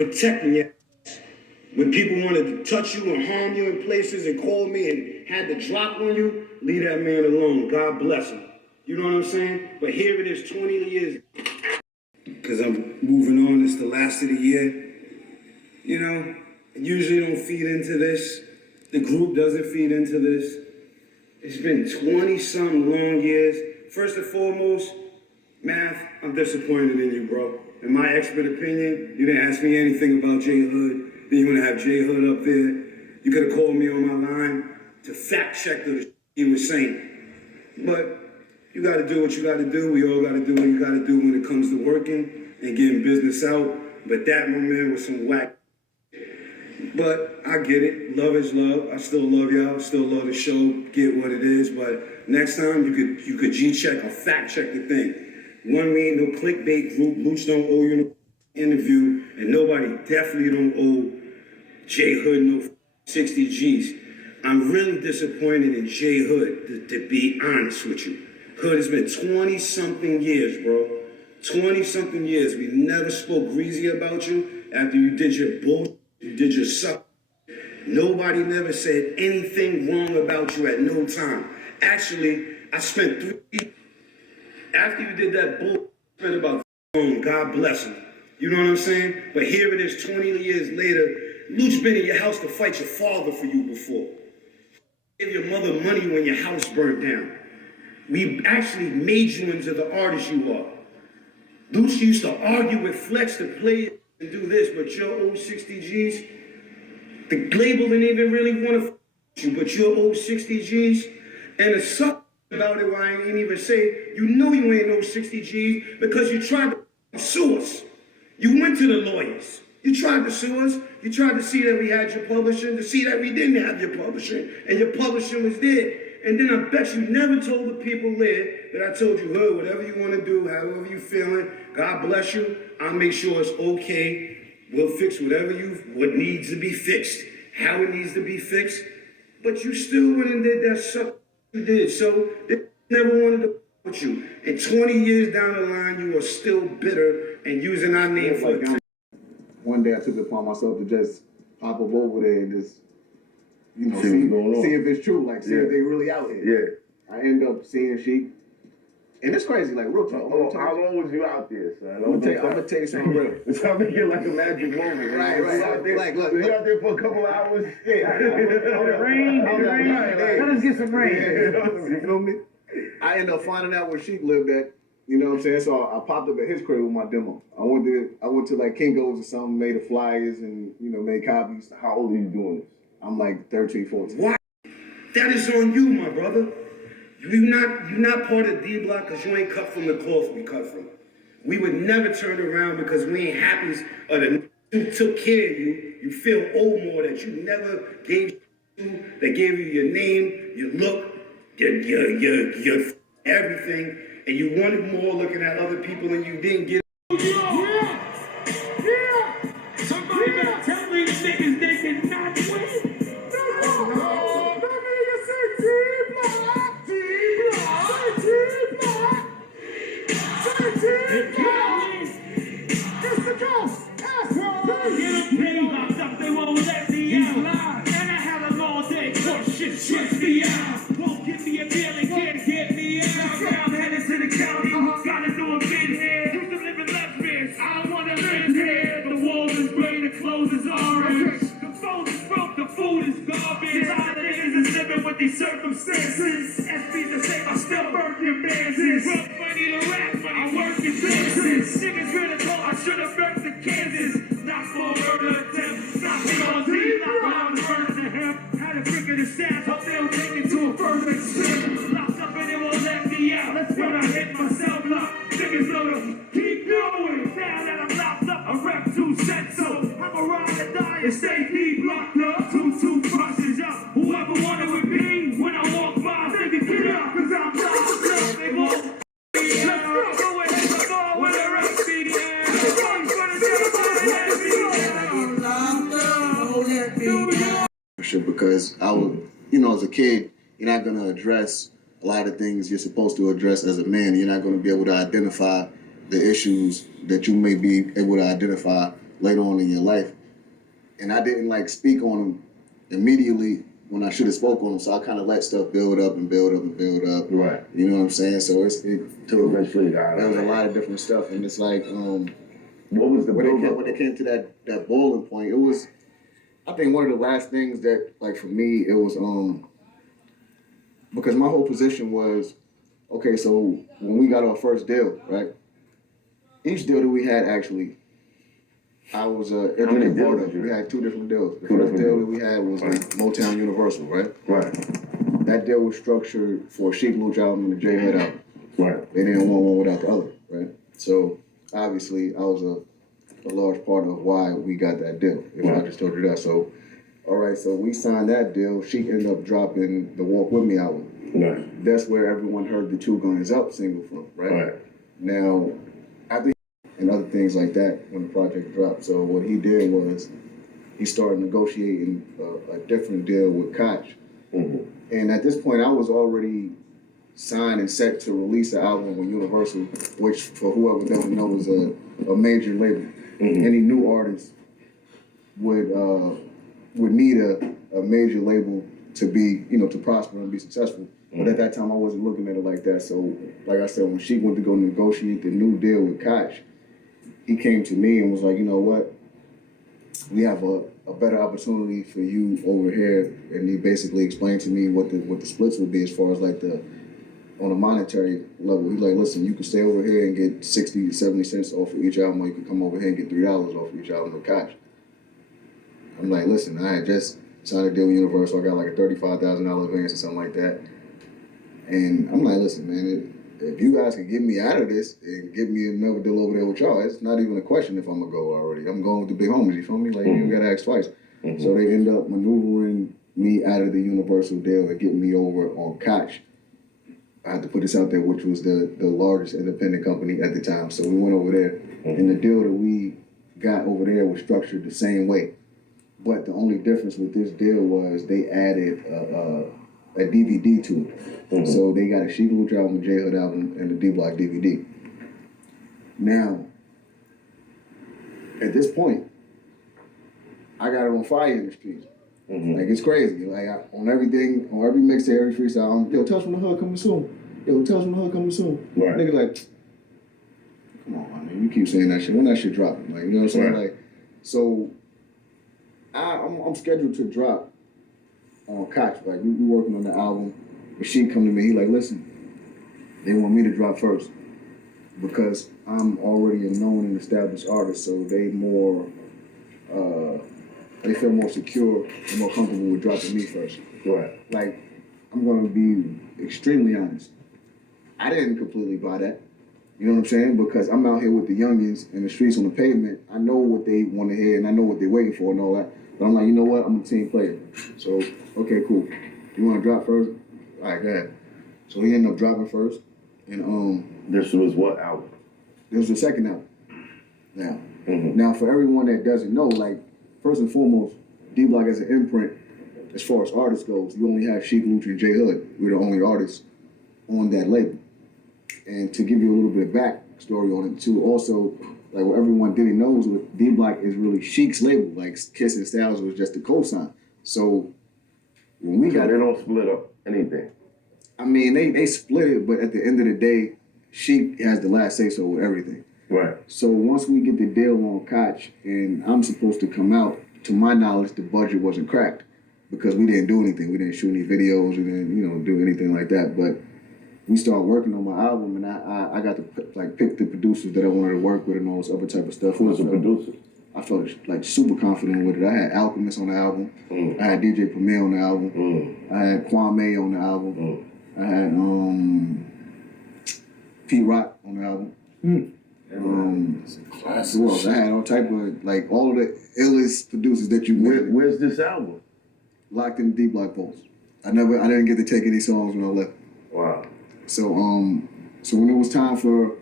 protecting you. When people wanted to touch you and harm you in places and called me and had to drop on you, leave that man alone. God bless him. You know what I'm saying? But here it is, 20 years. Because I'm moving on. It's the last of the year. You know, I usually don't feed into this. The group doesn't feed into this. It's been 20-something long years. First and foremost, Math, I'm disappointed in you, bro. In my expert opinion, you didn't ask me anything about J Hood. Then you want to have J Hood up there. You could have called me on my line to fact check the shit he was saying. But you got to do what you got to do. We all got to do what you got to do when it comes to working and getting business out. But that, my man, was some whack. But I get it. Love is love. I still love y'all. Still love the show. Get what it is. But next time you could G-check or fact check the thing. One, we ain't no clickbait group. Luch don't owe you no interview, and nobody definitely don't owe J Hood no 60 G's. I'm really disappointed in J Hood, to be honest with you. Hood, it's been 20-something years, bro. 20-something years. We never spoke greasy about you after you did your bullshit, you did your suck. Nobody never said anything wrong about you at no time. Actually, I spent 3 weeks after you did that bull, spent about God bless him. You know what I'm saying? But here it is, 20 years later. Luch been in your house to fight your father for you before. Gave your mother money when your house burned down. We actually made you into the artist you are. Luch used to argue with Flex to play and do this, but your old 60 G's, the label didn't even really want to f you, but your old 60 G's, and the suck about it, why I ain't even say, you know you ain't no 60 G's because you tried to sue us. You went to the lawyers. You tried to sue us. You tried to see that we had your publishing, to see that we didn't have your publishing, and your publishing was dead. And then I bet you never told the people there that I told you, hey, whatever you want to do, however you feeling, God bless you. I'll make sure it's okay. We'll fix what needs to be fixed, how it needs to be fixed. But you still went and did that suck you did. So they never wanted to with you. And 20 years down the line, you are still bitter and using our name for it. One day I took it upon myself to just pop up over there and just, you know, see if it's true, like see if they really out here. Yeah. I end up seeing SHEEK. And it's crazy, like real talk. How long was you out there, son? I'm gonna tell you something real. It's not making like a magic moment. Right. Like, look, you out there for a couple hours? Yeah. Rain. Let us get some rain. You feel me? I ended up finding out where SHEEK lived at. You know what I'm saying? So I popped up at his crib with my demo. I went to like Kinko's or something, made the flyers and, you know, made copies. How old are you doing this? I'm like 13, 14. Why? That is on you, my brother. You're not part of D Block because you ain't cut from the cloth we cut from. We would never turn around because we ain't happy or the who took care of you. You feel old more that you never gave you, that gave you your name, your look, your everything, and you wanted more looking at other people and you didn't get. Somebody better tell these niggas they cannot win. Shit me out, won't give me a deal and can't get me out. Now I'm headed to the county, gotta do a bid here. Used to live in Leftfield, I don't wanna live here. The walls is gray, the clothes is orange. The phone is broke, the food is garbage. Holidays is living with these circumstances. SB's the same, I still work your business. Rough money to rap, but I work in business. Niggas critical, I should've burnt to Kansas. Not for murder attempt, not for all these, not around the burn to him. Had a brick of the staff, hope they'll take it to a further extent. Locked up and they won't let me out. That's when I hit myself up. Niggas know to keep going. Now that I'm locked up, I rep 2 cents. So I'm a ride or die and stay deep locked up. 2 crosses up. Whoever wanted with me, when I walk by, they can get up. Cause I'm locked up. They won't be out. Go ahead and go with the rest of the air. Because I would, you know, as a kid, you're not going to address a lot of things you're supposed to address as a man. You're not going to be able to identify the issues that you may be able to identify later on in your life. And I didn't like speak on them immediately when I should have spoke on them. So I kind of let stuff build up and build up and build up. Right. You know what I'm saying? So Till eventually got there was a lot of different stuff, and it's like what was the when build-up? it came to that boiling point, it was, I think one of the last things that, like for me, it was because my whole position was, okay, so when we got our first deal, right? Each deal that we had, actually, I was many integral deals part of. did you We have? had 2 different deals. The Two first different deal deals. that we had was Right. with Motown Universal, right? Right. That deal was structured for a SHEEK Luch album and a J Hood album. Right. They didn't want one without the other, right? So obviously, I was a large part of why we got that deal. If I Right. just told you that, so all right, so we signed that deal. SHEEK ended up dropping the Walk With Me album. Right. That's where everyone heard the Two Guns Up single from, right? Right. Now, after and other things like that when the project dropped. So what he did was he started negotiating a different deal with Koch. Mm-hmm. And at this point, I was already signed and set to release an album with Universal, which for whoever doesn't know is a major label. Mm-hmm. Any new artist would need a major label to be, to prosper and be successful. But at that time, I wasn't looking at it like that. So, like I said, when she went to go negotiate the new deal with Koch, he came to me and was like, you know what? We have a better opportunity for you over here. And he basically explained to me what the splits would be as far as like on a monetary level. He's like, listen, you can stay over here and get 60 to 70 cents off of each album, or you can come over here and get $3 off of each album with Koch. I'm like, listen, I had just signed a deal with Universal. I got like a $35,000 advance or something like that. And I'm like, listen, man, if you guys can get me out of this and get me another deal over there with y'all, it's not even a question if I'm gonna go already. I'm going with the big homies, you feel me? Like, you gotta ask twice. Mm-hmm. So they end up maneuvering me out of the Universal deal and getting me over on Koch. I had to put this out there, which was the largest independent company at the time. So we went over there, and the deal that we got over there was structured the same way. But the only difference with this deal was they added a DVD to it. Mm-hmm. So they got a SHEEK Luch album, a J Hood album, and a D-Block DVD. Now, at this point, I got it on fire in the streets. Mm-hmm. Like, it's crazy. Like, on everything, on every mixtape, every freestyle, yo, Touch from the Hood coming soon. Yo, Touch from the Hood coming soon. Right. Nigga, like, come on, man, you keep saying that shit. When that shit dropping? Like, you know what I'm saying? Right. Like, so I'm scheduled to drop on Koch. Like, we working on the album. But she come to me, he like, listen, they want me to drop first because I'm already a known and established artist, so they feel more secure and more comfortable with dropping me first. Right. Like, I'm gonna be extremely honest. I didn't completely buy that. You know what I'm saying? Because I'm out here with the youngins in the streets on the pavement. I know what they want to hear and I know what they're waiting for and all that. But I'm like, you know what? I'm a team player. So, okay, cool. You want to drop first? All right, go ahead. So he ended up dropping first. And This was what album? this was the second album. Now, Mm-hmm. now for everyone that doesn't know, like, first and foremost, D-Block as an imprint, as far as artists goes, you only have SHEEK Luch and J Hood. We're the only artists on that label. And to give you a little bit of backstory on it too, also, like what everyone didn't know was with D-Block is really SHEEK's label. Like Kiss and Styles was just a cosign. So when we got, they don't split up anything. I mean, they split it, but at the end of the day, SHEEK has the last say so with everything. Right. So once we get the deal on Koch and I'm supposed to come out, to my knowledge, the budget wasn't cracked because we didn't do anything. We didn't shoot any videos. We didn't, do anything like that. But we started working on my album, and I got to pick the producers that I wanted to work with and all this other type of stuff. Who was the producer? I felt like super confident with it. I had Alchemist on the album. Mm. I had DJ Premier on the album. Mm. I had Kwame on the album. Mm. I had Pete Rock on the album. Mm. Who else? I had all type of all of the illest producers that you met. Where's this album? Locked in the D-Block Post. I didn't get to take any songs when I left. Wow. So when it was time for